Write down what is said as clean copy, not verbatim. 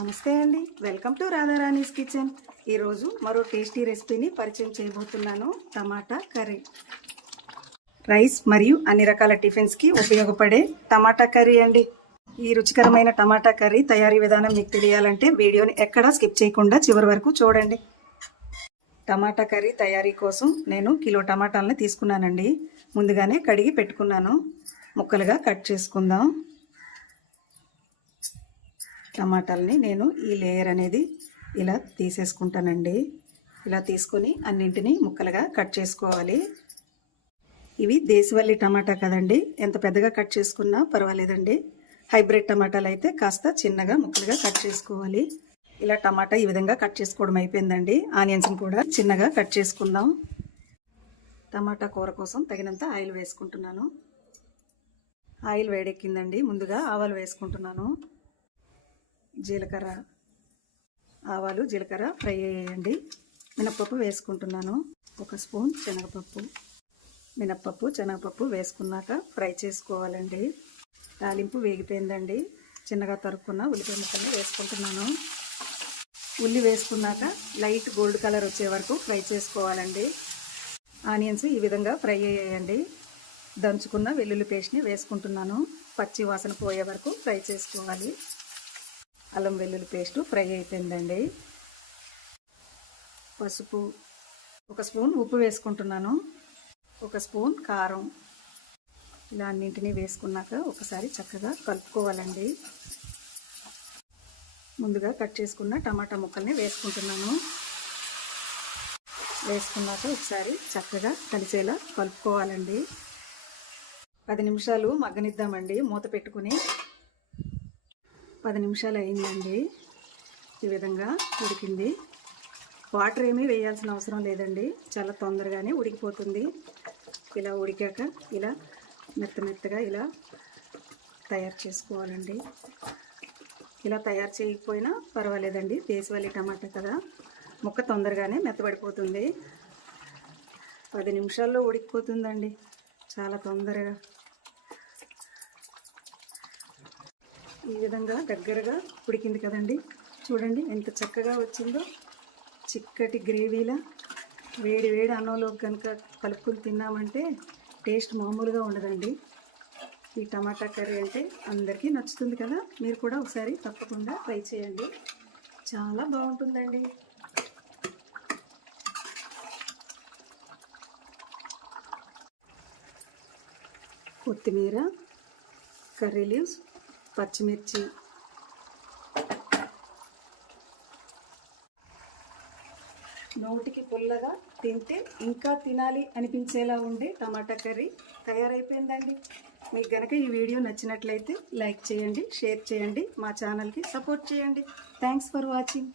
నమస్తే అండి, welcome to రాధారాణీస్ kitchen. ఈరోజు మరో టేస్టీ రెసిపీని పరిచయం చేయబోతున్నాను. టమాటా కర్రీ. రైస్ మరియు అన్ని రకాల టిఫిన్స్కి ఉపయోగపడే టమాటా కర్రీ అండి. ఈ రుచికరమైన టమాటా కర్రీ తయారీ విధానం మీకు తెలియాలంటే వీడియోని ఎక్కడా స్కిప్ చేయకుండా చివరి వరకు చూడండి. టమాటా కర్రీ తయారీ కోసం నేను కిలో టమాటాలను తీసుకున్నానండి. ముందుగానే కడిగి పెట్టుకున్నాను. ముక్కలుగా కట్ చేసుకుందాం. టమాటాలని నేను ఈ లేయర్ అనేది ఇలా తీసేసుకుంటానండి. ఇలా తీసుకొని అన్నింటినీ ముక్కలుగా కట్ చేసుకోవాలి. ఇవి దేశవల్లి టమాటా కదండి, ఎంత పెద్దగా కట్ చేసుకున్నా పర్వాలేదండి. హైబ్రిడ్ టమాటాలు అయితే కాస్త చిన్నగా ముక్కలుగా కట్ చేసుకోవాలి. ఇలా టమాటా ఈ విధంగా కట్ చేసుకోవడం అయిపోయిందండి. ఆనియన్స్ని కూడా చిన్నగా కట్ చేసుకుందాం. టమాటా కూర కోసం తగినంత ఆయిల్ వేసుకుంటున్నాను. ఆయిల్ వేడెక్కిందండి. ముందుగా ఆవాలు వేసుకుంటున్నాను. జీలకర్ర, ఆవాలు జీలకర్ర ఫ్రై అయ్యేయండి. మినప్పప్పు వేసుకుంటున్నాను. 1 స్పూన్ శనగపప్పు. మినప్పప్పు శనగపప్పు వేసుకున్నాక ఫ్రై చేసుకోవాలండి. తాలింపు వేగిపోయిందండి. చిన్నగా తరుక్కున్న ఉల్లిపాయ ముక్కల్ని వేసుకుంటున్నాను. ఉల్లి వేసుకున్నాక లైట్ గోల్డ్ కలర్ వచ్చే వరకు ఫ్రై చేసుకోవాలండి. ఆనియన్స్ ఈ విధంగా ఫ్రై అయ్యాయండి. దంచుకున్న వెల్లుల్లి పేస్ట్ని వేసుకుంటున్నాను. పచ్చి వాసన పోయే వరకు ఫ్రై చేసుకోవాలి. అల్లం వెల్లుల్లి పేస్టు ఫ్రై అయిపోయిందండి. పసుపు, 1 స్పూన్ ఉప్పు వేసుకుంటున్నాను. 1 స్పూన్ కారం. ఇలా అన్నింటినీ వేసుకున్నాక ఒకసారి చక్కగా కలుపుకోవాలండి. ముందుగా కట్ చేసుకున్న టమాటా ముక్కల్ని వేసుకుంటున్నాను. వేసుకున్నాక ఒకసారి చక్కగా కలిసేలా కలుపుకోవాలండి. 10 నిమిషాలు మగ్గనిద్దామండి మూత పెట్టుకుని. 10 నిమిషాలు అయిందండి. ఈ విధంగా ఉడికింది. వాటర్ ఏమీ వేయాల్సిన అవసరం లేదండి, చాలా తొందరగానే ఉడికిపోతుంది. ఇలా ఉడికాక ఇలా మెత్తగా ఇలా తయారు చేసుకోవాలండి. ఇలా తయారు చేయకపోయినా పర్వాలేదండి, దేశవాళీ టమాటా కదా, ముక్క తొందరగానే మెత్తబడిపోతుంది. 10 నిమిషాల్లో ఉడికిపోతుందండి, చాలా తొందరగా. ఈ విధంగా దగ్గరగా ఉడికింది కదండి, చూడండి ఎంత చక్కగా వచ్చిందో. చిక్కటి గ్రేవీలా వేడి వేడి అన్నంలో కనుక కలుపుకొని తిన్నామంటే టేస్ట్ మామూలుగా ఉండదండి. ఈ టమాటా కర్రీ అంటే అందరికీ నచ్చుతుంది కదా, మీరు కూడా ఒకసారి తప్పకుండా ట్రై చేయండి, చాలా బాగుంటుందండి. కొత్తిమీర, కర్రీ లీవ్స్, పచ్చిమిర్చి, నోటికి పుల్లగా తింటే ఇంకా తినాలి అనిపించేలా ఉండే టమాటా కర్రీ తయారైపోయిందండి. మీకు గనక ఈ వీడియో నచ్చినట్లయితే లైక్ చేయండి, షేర్ చేయండి, మా ఛానల్కి సపోర్ట్ చేయండి. Thanks for watching.